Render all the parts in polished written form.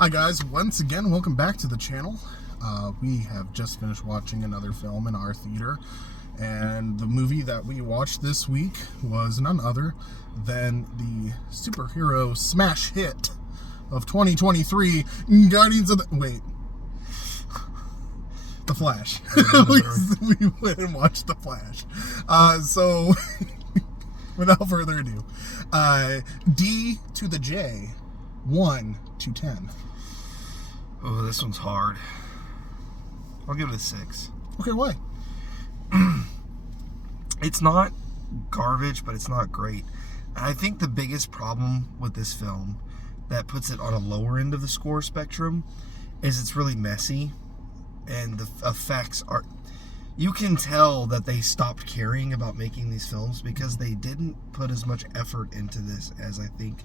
Hi guys, once again, welcome back to the channel. We have just finished watching another film in our theater, and the movie that we watched this week was none other than the superhero smash hit of 2023, Guardians of the... Wait. The Flash. we went and watched The Flash. So, without further ado, D to the J, 1 to 10. Oh, this one's hard. I'll give it a 6. Okay, why? It's not garbage, but it's not great. And I think the biggest problem with this film that puts it on a lower end of the score spectrum is it's really messy, and the effects are... You can tell that they stopped caring about making these films because they didn't put as much effort into this as I think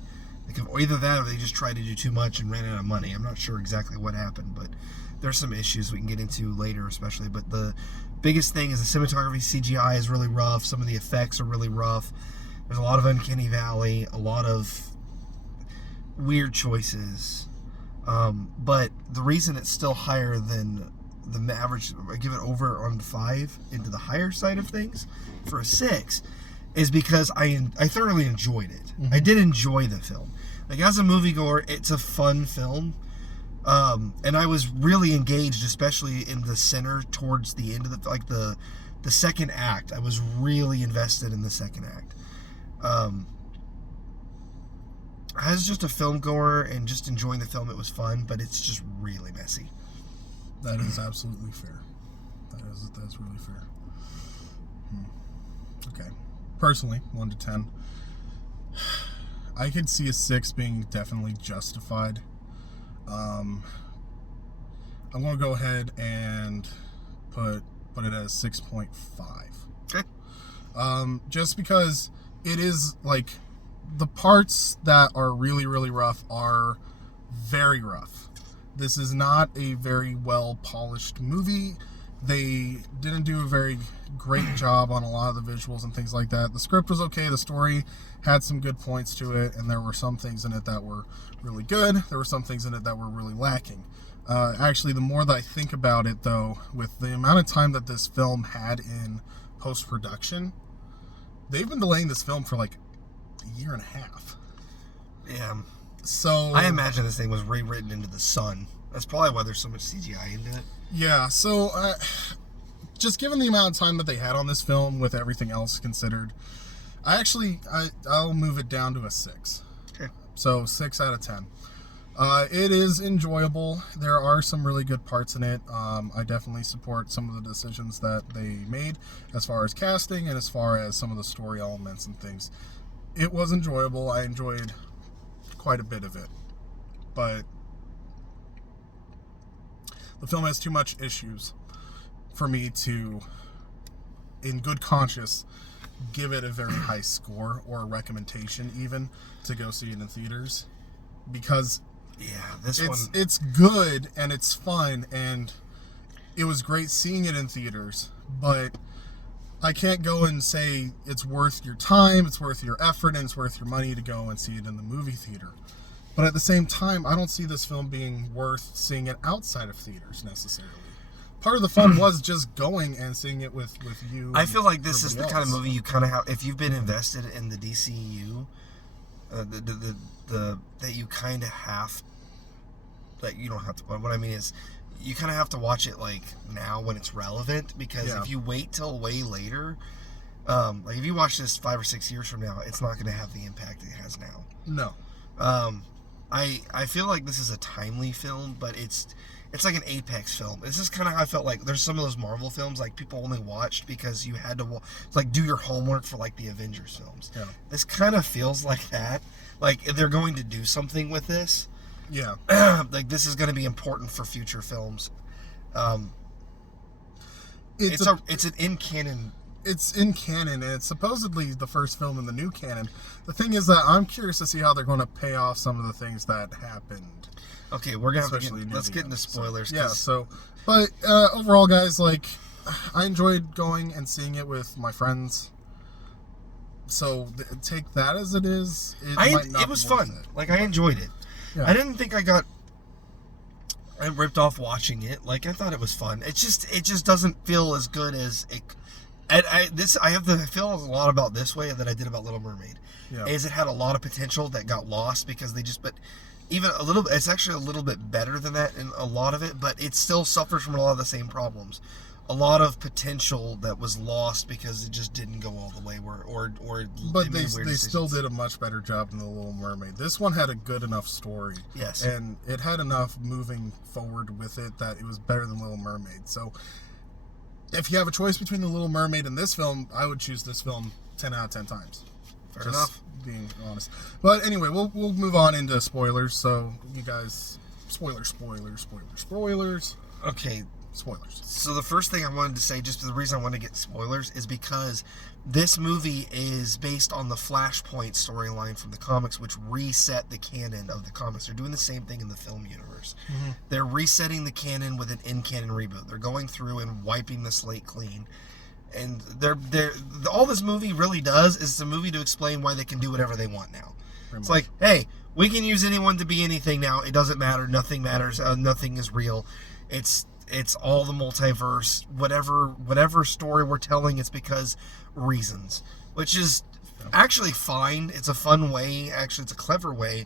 they could. Or either that or they just tried to do too much and ran out of money. I'm not sure exactly what happened, but there's some issues we can get into later especially. But the biggest thing is the cinematography. CGI is really rough. Some of the effects are really rough. There's a lot of uncanny valley, a lot of weird choices. But the reason it's still higher than the average, I give it over on 5 into the higher side of things for a 6, is because I thoroughly enjoyed it. Mm-hmm. I did enjoy the film. Like, as a moviegoer, it's a fun film. And I was really engaged, especially in the center towards the end of the second act. I was really invested in the second act. As just a film goer and just enjoying the film, it was fun, but it's just really messy. That is absolutely fair. That's really fair. Okay. Personally, 1 to 10. I could see a 6 being definitely justified. I'm going to go ahead and put it at a 6.5. Okay. Just because it is, like, the parts that are really, really rough are very rough. This is not a very well polished movie. They didn't do a very great job on a lot of the visuals and things like that. The script was okay. The story had some good points to it, and there were some things in it that were really good. There were some things in it that were really lacking. Actually, the more that I think about it, though, with the amount of time that this film had in post-production, they've been delaying this film for like a year and a half. Yeah. So I imagine this thing was rewritten into the sun. That's probably why there's so much CGI into it. Yeah, so just given the amount of time that they had on this film with everything else considered, I'll move it down to a 6. Okay. So 6 out of 10. It is enjoyable. There are some really good parts in it. I definitely support some of the decisions that they made as far as casting and as far as some of the story elements and things. It was enjoyable. I enjoyed quite a bit of it, but the film has too much issues for me to, in good conscience, give it a very high score or a recommendation even to go see it in theaters, because it's good and it's fun and it was great seeing it in theaters, but I can't go and say it's worth your time, it's worth your effort, and it's worth your money to go and see it in the movie theater. But at the same time, I don't see this film being worth seeing it outside of theaters necessarily. Part of the fun was just going and seeing it with you. I feel like this is the kind of movie you kind of have, if you've been invested in the DCU, that you kind of have, like, you don't have to, what I mean is, you kind of have to watch it like now when it's relevant, because if you wait till way later, like if you watch this 5 or 6 years from now, it's not going to have the impact it has now. No. I feel like this is a timely film, but it's like an apex film. This is kind of how I felt like there's some of those Marvel films like people only watched because you had to like do your homework for like the Avengers films. Yeah. This kind of feels like that. Like they're going to do something with this. Yeah. Like this is going to be important for future films. It's an in canon. It's in canon, and it's supposedly the first film in the new canon. The thing is that I'm curious to see how they're going to pay off some of the things that happened. Okay, we're gonna let's get into spoilers. But overall, guys, like, I enjoyed going and seeing it with my friends. So take that as it is. It was fun. Like, I enjoyed it. Yeah. I didn't think I got I ripped off watching it. Like, I thought it was fun. It just doesn't feel as good as it. I feel a lot about this way that I did about Little Mermaid. Yeah. Is it had a lot of potential that got lost because they just, but even a little, it's actually a little bit better than that in a lot of it, but it still suffers from a lot of the same problems. A lot of potential that was lost because it just didn't go all the way But they still did a much better job than The Little Mermaid. This one had a good enough story. Yes. And it had enough moving forward with it that it was better than Little Mermaid. So if you have a choice between The Little Mermaid and this film, I would choose this film 10 out of 10 times. Fair enough. Being honest. But anyway, we'll move on into spoilers. So you guys, spoilers. Okay. Spoilers. So the first thing I wanted to say, just the reason I want to get spoilers, is because this movie is based on the Flashpoint storyline from the comics, which reset the canon of the comics. They're doing the same thing in the film universe. Mm-hmm. They're resetting the canon with an in-canon reboot. They're going through and wiping the slate clean. And all this movie really does is it's a movie to explain why they can do whatever they want now. It's like, hey, we can use anyone to be anything now. It doesn't matter. Nothing matters. Nothing is real. It's all the multiverse. Whatever story we're telling, it's because reasons, which is actually fine. It's a fun way. Actually, it's a clever way.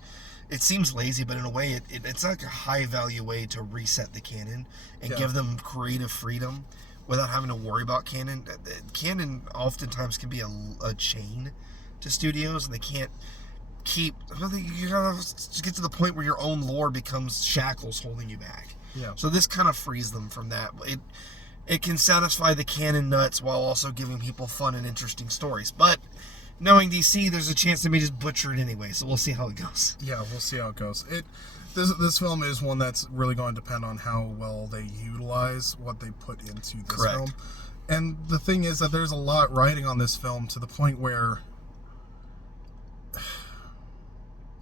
It seems lazy, but in a way, it's like a high value way to reset the canon and give them creative freedom without having to worry about canon. Canon oftentimes can be a chain to studios, and they can't keep. You gotta get to the point where your own lore becomes shackles holding you back. Yeah. So this kind of frees them from that. It can satisfy the canon nuts while also giving people fun and interesting stories. But knowing DC, there's a chance they may just butcher it anyway. So we'll see how it goes. Yeah, we'll see how it goes. This film is one that's really going to depend on how well they utilize what they put into this film. And the thing is that there's a lot riding on this film to the point where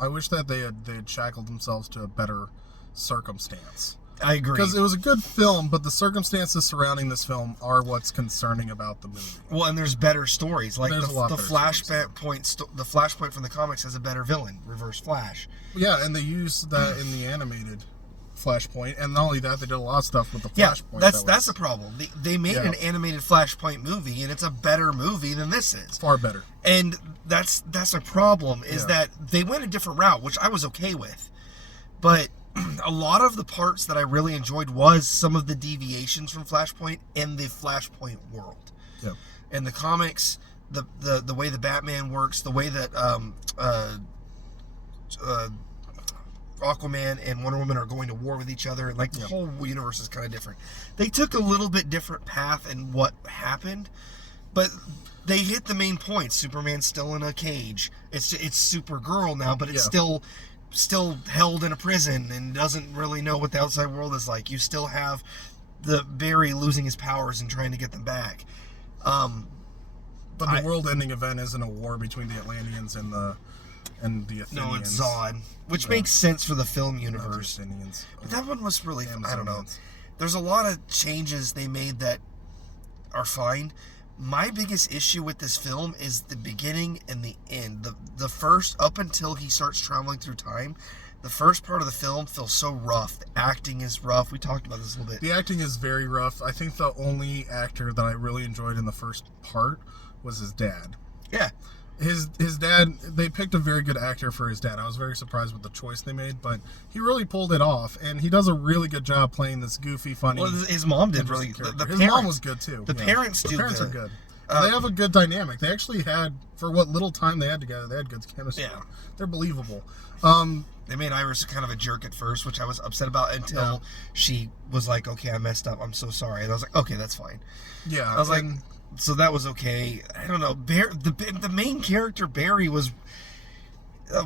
I wish that they had shackled themselves to a better circumstance. I agree. Because it was a good film, but the circumstances surrounding this film are what's concerning about the movie. Well, and there's better stories. Like the Flashpoint from the comics has a better villain, Reverse Flash. Yeah, and they used that in the animated Flashpoint, and not only that, they did a lot of stuff with the Flashpoint. Yeah, that's the problem. They made an animated Flashpoint movie, and it's a better movie than this is. Far better. And that's a problem, is that they went a different route, which I was okay with. But a lot of the parts that I really enjoyed was some of the deviations from Flashpoint in the Flashpoint world. Yeah. In the comics, the way the Batman works, the way that Aquaman and Wonder Woman are going to war with each other, and like the whole universe is kind of different. They took a little bit different path in what happened, but they hit the main points. Superman's still in a cage. It's Supergirl now, but it's still held in a prison and doesn't really know what the outside world is like. You still have the Barry losing his powers and trying to get them back. But the world-ending event isn't a war between the Atlanteans and the Athenians. No, it's Zod, which makes sense for the film universe. But that one was really, I don't know. There's a lot of changes they made that are fine. My biggest issue with this film is the beginning and the end. The first, up until he starts traveling through time, the first part of the film feels so rough. The acting is rough. We talked about this a little bit. The acting is very rough. I think the only actor that I really enjoyed in the first part was his dad. Yeah. His dad, they picked a very good actor for his dad. I was very surprised with the choice they made, but he really pulled it off, and he does a really good job playing this goofy, funny. Well, his mom did really. His mom was good too. The parents are good. They have a good dynamic. They actually had, for what little time they had together, they had good chemistry. Yeah, they're believable. They made Iris kind of a jerk at first, which I was upset about until she was like, "Okay, I messed up. I'm so sorry." And I was like, "Okay, that's fine." Yeah, I was like. So that was okay. I don't know. The main character, Barry, was...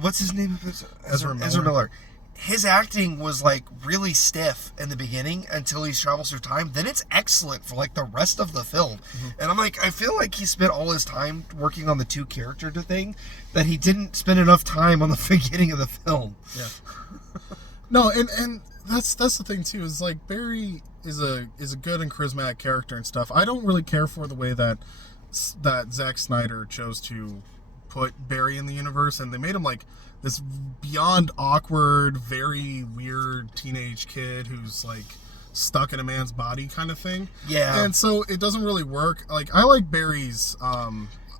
what's his name? Ezra Miller. Ezra Miller. His acting was, like, really stiff in the beginning until he travels through time. Then it's excellent for, like, the rest of the film. Mm-hmm. And I'm like, I feel like he spent all his time working on the two-character thing, that he didn't spend enough time on the beginning of the film. Yeah. No, and that's the thing, too, is, like, Barry is a good and charismatic character and stuff. I don't really care for the way that Zack Snyder chose to put Barry in the universe, and they made him like this beyond awkward, very weird teenage kid who's like stuck in a man's body kind of thing. Yeah. And so it doesn't really work. Like, I like Barry's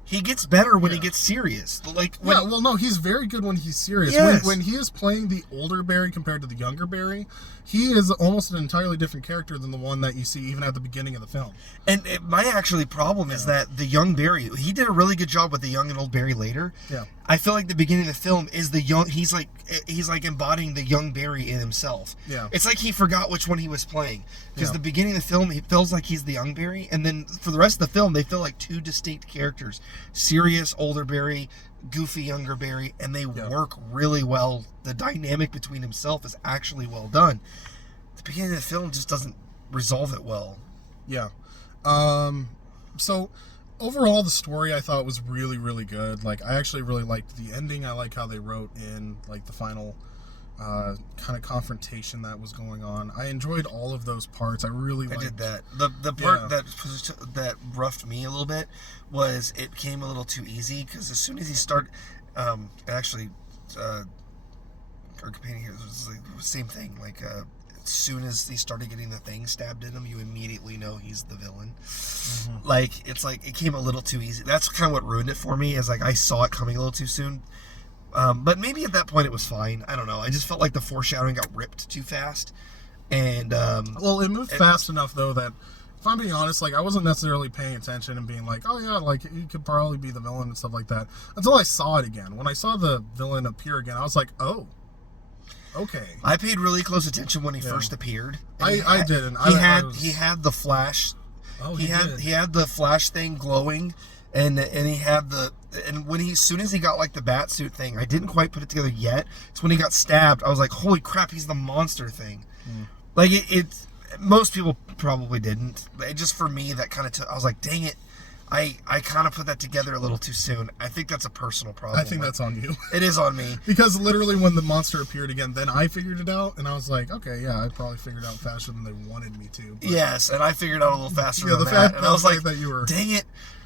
he gets better when he gets serious. Like, when, yeah, well, no, he's very good when he's serious. Yes. When he is playing the older Barry compared to the younger Barry, he is almost an entirely different character than the one that you see even at the beginning of the film. And my actually problem is that the young Barry, he did a really good job with the young and old Barry later. Yeah. I feel like the beginning of the film is the young. He's like embodying the young Barry in himself. Yeah. It's like he forgot which one he was playing, because Yeah. the beginning of the film he feels like he's the young Barry, and then for the rest of the film they feel like two distinct characters: serious older Barry, goofy younger Barry, and they work really well. The dynamic between himself is actually well done. The beginning of the film just doesn't resolve it well. Yeah. So overall, the story I thought was really, really good. Like, I actually really liked the ending. I like how they wrote in like the final kind of confrontation that was going on. I enjoyed all of those parts. I did that. The part that roughed me a little bit was it came a little too easy, because as soon as he started, our companion here was like the same thing. Like, as soon as he started getting the thing stabbed in him, you immediately know he's the villain. Mm-hmm. Like, it's like it came a little too easy. That's kind of what ruined it for me. Is like I saw it coming a little too soon. But maybe at that point it was fine. I don't know. I just felt like the foreshadowing got ripped too fast. And well, it moved fast enough though that, if I'm being honest, like I wasn't necessarily paying attention and being like, oh yeah, like he could probably be the villain and stuff like that, until I saw it again. When I saw the villain appear again, I was like, oh, okay. I paid really close attention when he first appeared. I didn't. He had the flash. Oh, he had the flash thing glowing, and he had the, and when as soon as he got like the bat suit thing, I didn't quite put it together yet. It's when he got stabbed. I was like, holy crap, he's the monster thing. Like it most people probably didn't. It just, for me, that kind of I was like, dang it. I kind of put that together a little too soon. I think that's a personal problem. I think that's on you. It is on me. Because literally when the monster appeared again, then I figured it out, and I was like, okay, yeah, I probably figured it out faster than they wanted me to. But yes, and I figured out a little faster than that. And I was like, that you were... dang it.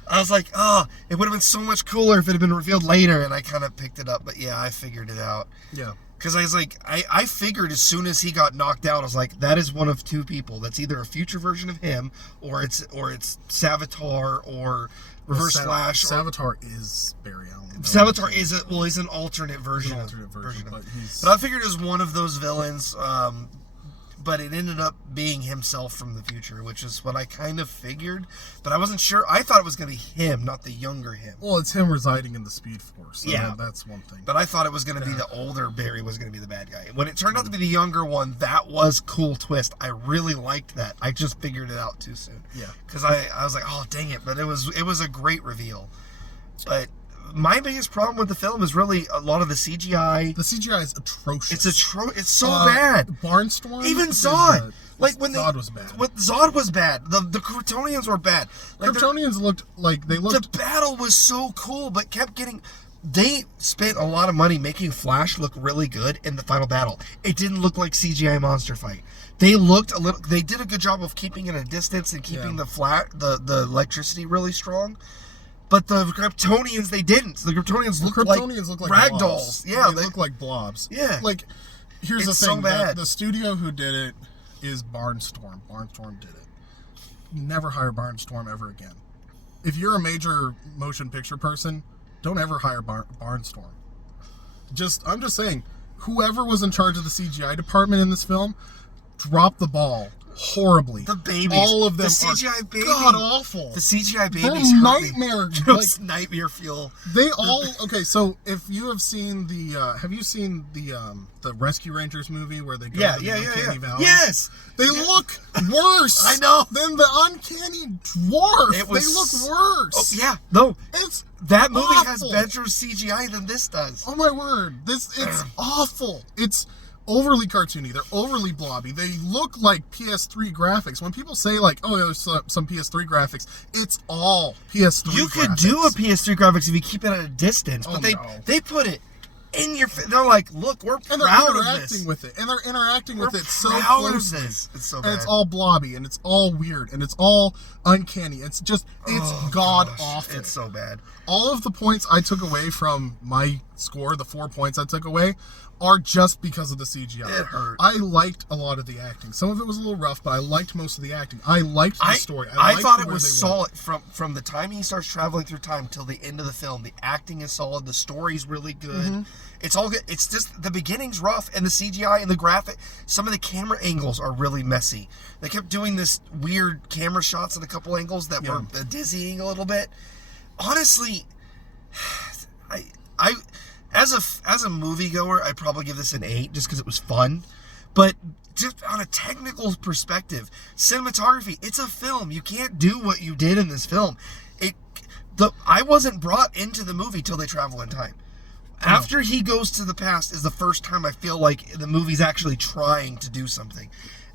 I was like, oh, it would have been so much cooler if it had been revealed later, and I kind of picked it up. But yeah, I figured it out. Yeah. Because I was like, I figured as soon as he got knocked out, I was like, that is one of two people. That's either a future version of him, or it's Savitar, or Reverse Flash. Savitar is Barry Allen. Savitar is he's an alternate version. But I figured it was one of those villains. But it ended up being himself from the future, which is what I kind of figured. But I wasn't sure. I thought it was going to be him, not the younger him. Well, it's him residing in the Speed Force. So yeah, that's one thing. But I thought it was going to be the older Barry was going to be the bad guy. When it turned out to be the younger one, that was cool twist. I really liked that. I just figured it out too soon. Yeah. Because I was like, oh, dang it. But it was a great reveal. But my biggest problem with the film is really a lot of the CGI. The CGI is atrocious. It's so bad. Barnstorm? Even Zod. Zod was bad. Zod was bad. The Kryptonians were bad. Like, Kryptonians looked like they looked... The battle was so cool, but kept getting... They spent a lot of money making Flash look really good in the final battle. It didn't look like CGI monster fight. They looked a little... They did a good job of keeping it at a distance and keeping the electricity really strong. But the Kryptonians, they didn't. The Kryptonians look like ragdolls. Yeah, they look like blobs. Yeah. Like, here's the thing. So bad. The studio who did it is Barnstorm. Barnstorm did it. Never hire Barnstorm ever again. If you're a major motion picture person, don't ever hire Barnstorm. I'm just saying, whoever was in charge of the CGI department in this film dropped the ball horribly. The babies. All of them the CGI babies. God awful. The CGI babies. Nightmare. Like, nightmare fuel. They all... Okay, so if you have seen the... have you seen the Rescue Rangers movie where they go to the Uncanny Valley? Yes! They look worse I know. than the Uncanny Dwarf. They look worse. Oh, yeah. No. That movie awful. has better CGI than this does. Oh, my word. It's awful. It's overly cartoony. They're overly blobby. They look like PS3 graphics. When people say like, oh, there's some PS3 graphics, it's all PS3 You graphics. could do a PS3 graphics if you keep it at a distance, but they put it in your face. They're like, look, we're And proud they're of interacting this. with it. And they're interacting with it so proud of closely. this. It's so And bad. it's all blobby, and it's all weird, and it's all uncanny. It's god awful. It's so bad. All of the points I took away from my score, the 4 points I took away, are just because of the CGI. It hurt. I liked a lot of the acting. Some of it was a little rough, but I liked most of the acting. I liked the story. I thought it where was they went. solid from the time he starts traveling through time till the end of the film. The acting is solid. The story's really good. It's all good. It's just the beginning's rough, and the CGI and the graphic. Some of the camera angles are really messy. They kept doing this weird camera shots at a couple angles that were dizzying a little bit. Honestly, I as a moviegoer, I'd probably give this an 8 just because it was fun. But just on a technical perspective, cinematography, it's a film. You can't do what you did in this film. I wasn't brought into the movie till they travel in time. After he goes to the past is the first time I feel like the movie's actually trying to do something.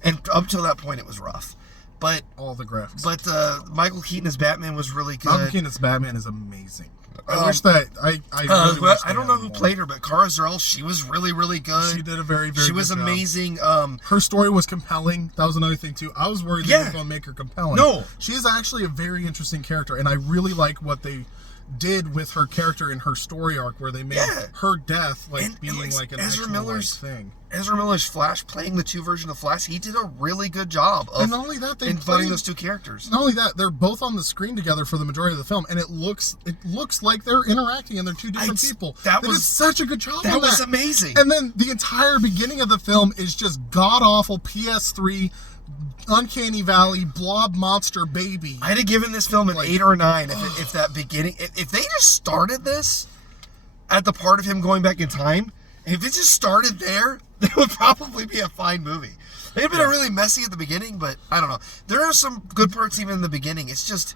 And up till that point, it was rough. But all the graphics. But Michael Keaton as Batman was really good. Michael Keaton as Batman is amazing. I wish that really wish I don't know who played her, but Cara Zor, she was really, really good. She did a very, very. She was good job. amazing. Her story was compelling. That was another thing too. I was worried they were going to make her compelling. No, she is actually a very interesting character, and I really like what they did with her character in her story arc, where they made her death being like an Ezra Miller's thing. Ezra Miller's Flash, playing the two versions of Flash, he did a really good job of and not only that, inviting those two characters. Not only that, they're both on the screen together for the majority of the film, and it looks like they're interacting and they're two different people. They did such a good job. That was amazing. And then the entire beginning of the film is just god awful PS3. Uncanny Valley blob monster baby. I'd have given this film an 8 or a 9 if that beginning, if they just started this at the part of him going back in time, if it just started there, it would probably be a fine movie. It would have been really messy at the beginning, but I don't know. There are some good parts even in the beginning. It's just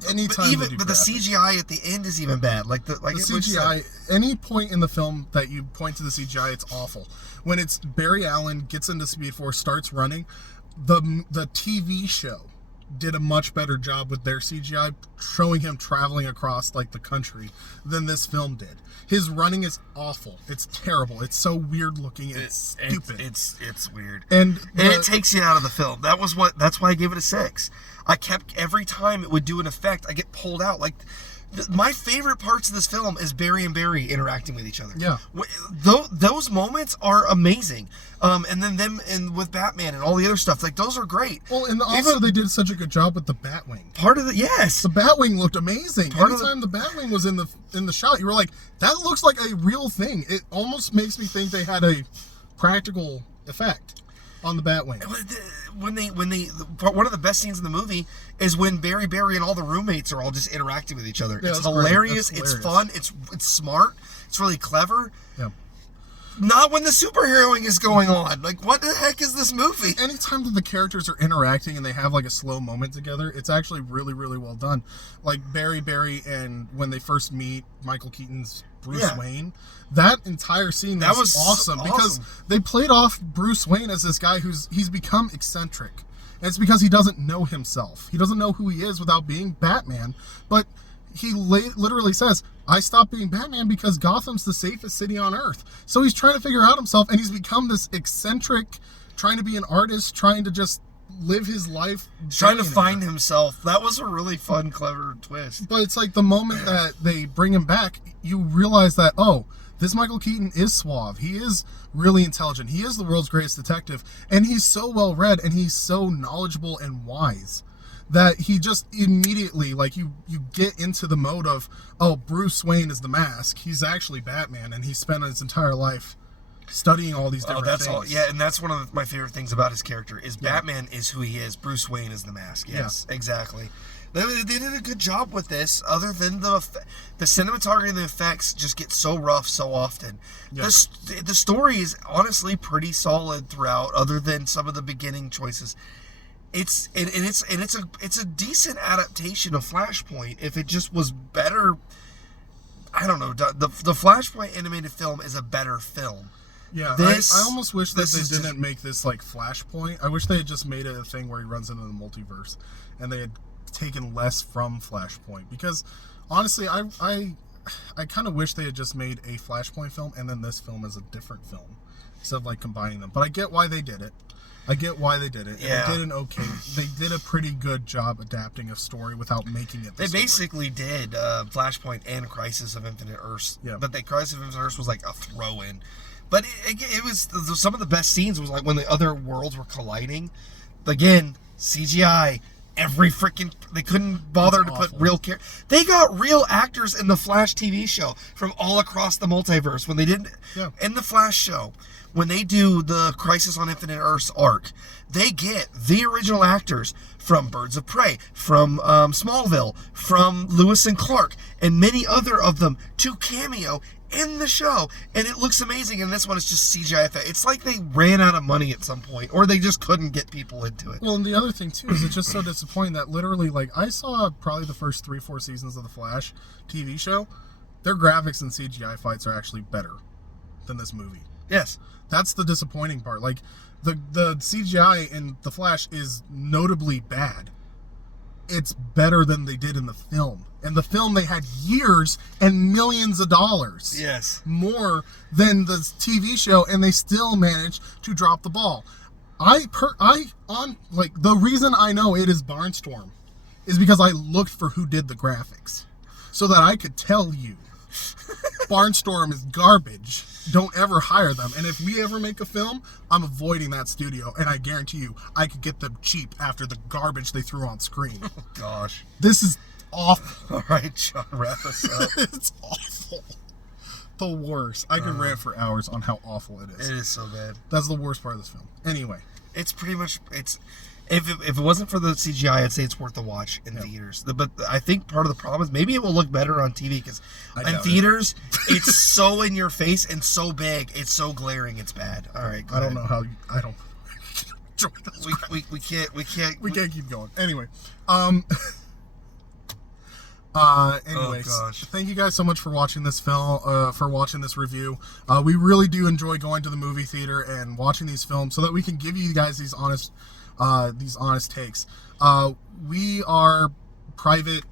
but the CGI at the end is even bad. Like the CGI, any point in the film that you point to the CGI, it's awful. When it's Barry Allen gets into Speed Force, starts running, the TV show did a much better job with their CGI showing him traveling across the country than this film did. His running is awful. It's terrible. It's so weird looking. It's stupid. It's weird. And it takes you out of the film. That's why I gave it a 6. Every time it would do an effect, I get pulled out. My favorite parts of this film is Barry and Barry interacting with each other. Yeah. Those moments are amazing. And then them with Batman and all the other stuff, those are great. Well, and also they did such a good job with the Batwing. The Batwing looked amazing. Anytime the Batwing was in the shot, you were like, that looks like a real thing. It almost makes me think they had a practical effect on the Batwing. One of the best scenes in the movie is when Barry and all the roommates are all just interacting with each other. Yeah, it's hilarious. It's fun. It's smart. It's really clever. Yeah. Not when the superheroing is going on. What the heck is this movie? Anytime that the characters are interacting and they have a slow moment together, it's actually really, really well done. Like Barry and when they first meet Michael Keaton's Bruce Wayne, that entire scene was awesome because they played off Bruce Wayne as this guy he's become eccentric. And it's because he doesn't know himself. He doesn't know who he is without being Batman. But he literally says, I stopped being Batman because Gotham's the safest city on Earth. So he's trying to figure out himself, and he's become this eccentric, trying to be an artist, trying to just live his life. Trying to find himself. That was a really fun, clever twist. But it's the moment that they bring him back, you realize that, this Michael Keaton is suave. He is really intelligent. He is the world's greatest detective. And he's so well-read, and he's so knowledgeable and wise that he just immediately, you get into the mode of, Bruce Wayne is the Mask. He's actually Batman, and he spent his entire life studying all these different things. And that's one of my favorite things about his character is Batman is who he is. Bruce Wayne is the Mask. Yes, exactly. They did a good job with this, other than the cinematography and the effects just get so rough so often. Yeah. The story is honestly pretty solid throughout, other than some of the beginning choices. It's a decent adaptation of Flashpoint. If it just was better, I don't know. The Flashpoint animated film is a better film. Yeah, I almost wish that they didn't make this Flashpoint. I wish they had just made it a thing where he runs into the multiverse, and they had taken less from Flashpoint. Because honestly, I kind of wish they had just made a Flashpoint film and then this film as a different film instead of like combining them. But I get why they did it. Yeah. They did a pretty good job adapting a story without making it. They basically did Flashpoint and Crisis of Infinite Earths. Yeah. But the Crisis of Infinite Earths was like a throw-in. But it was some of the best scenes was like when the other worlds were colliding. Again, CGI. They couldn't bother to put real characters. They got real actors in the Flash TV show from all across the multiverse. When they did in the Flash show, when they do the Crisis on Infinite Earths arc, they get the original actors from Birds of Prey, from Smallville, from Lewis and Clark, and many other of them to cameo in the show, and it looks amazing. And this one is just CGI effect. It's like they ran out of money at some point, or they just couldn't get people into it. Well, and the other thing too is it's just so disappointing that literally, like, I saw probably the first 3-4 seasons of the Flash TV show. Their graphics and CGI fights are actually better than this movie. Yes, that's the disappointing part. Like, the CGI in the Flash is notably bad. It's better than they did in the film. In the film, they had years and millions of dollars. Yes. More than the TV show, and they still managed to drop the ball. The reason I know it is Barnstorm is because I looked for who did the graphics. So that I could tell you, Barnstorm is garbage. Don't ever hire them. And if we ever make a film, I'm avoiding that studio. And I guarantee you, I could get them cheap after the garbage they threw on screen. Oh, gosh. This is awful. All right, John, wrap us up. It's awful. The worst. I can rant for hours on how awful it is. It is so bad. That's the worst part of this film. Anyway. It's pretty much... If it wasn't for the CGI, I'd say it's worth a watch in theaters. But I think part of the problem is maybe it will look better on TV because in theaters, it's so in your face and so big, it's so glaring, it's bad. All right, I don't know how. I don't. We can't keep going. Anyway, thank you guys so much for watching this film, for watching this review. We really do enjoy going to the movie theater and watching these films so that we can give you guys these honest takes. We are private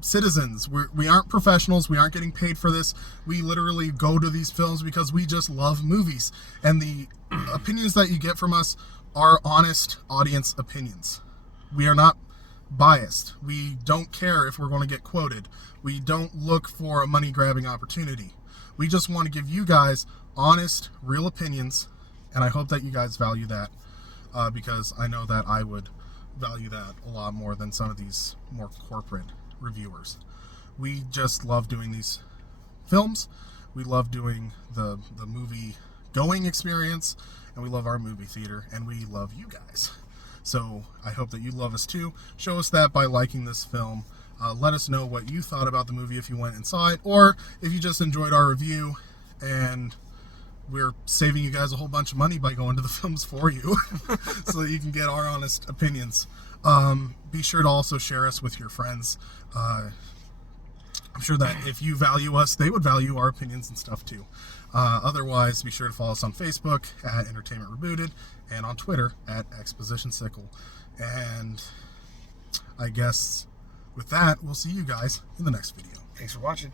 citizens. We aren't professionals. We aren't getting paid for this. We literally go to these films because we just love movies. And the opinions that you get from us are honest audience opinions. We are not biased. We don't care if we're going to get quoted. We don't look for a money-grabbing opportunity. We just want to give you guys honest, real opinions, and I hope that you guys value that. Because I know that I would value that a lot more than some of these more corporate reviewers. We just love doing these films. We love doing the movie going experience, and we love our movie theater, and we love you guys. So I hope that you love us too. Show us that by liking this film. Let us know what you thought about the movie if you went and saw it, or if you just enjoyed our review and we're saving you guys a whole bunch of money by going to the films for you so that you can get our honest opinions. Be sure to also share us with your friends. I'm sure that if you value us, they would value our opinions and stuff too. Otherwise, be sure to follow us on Facebook at Entertainment Rebooted and on Twitter at Exposition Sickle. And I guess with that, we'll see you guys in the next video. Thanks for watching.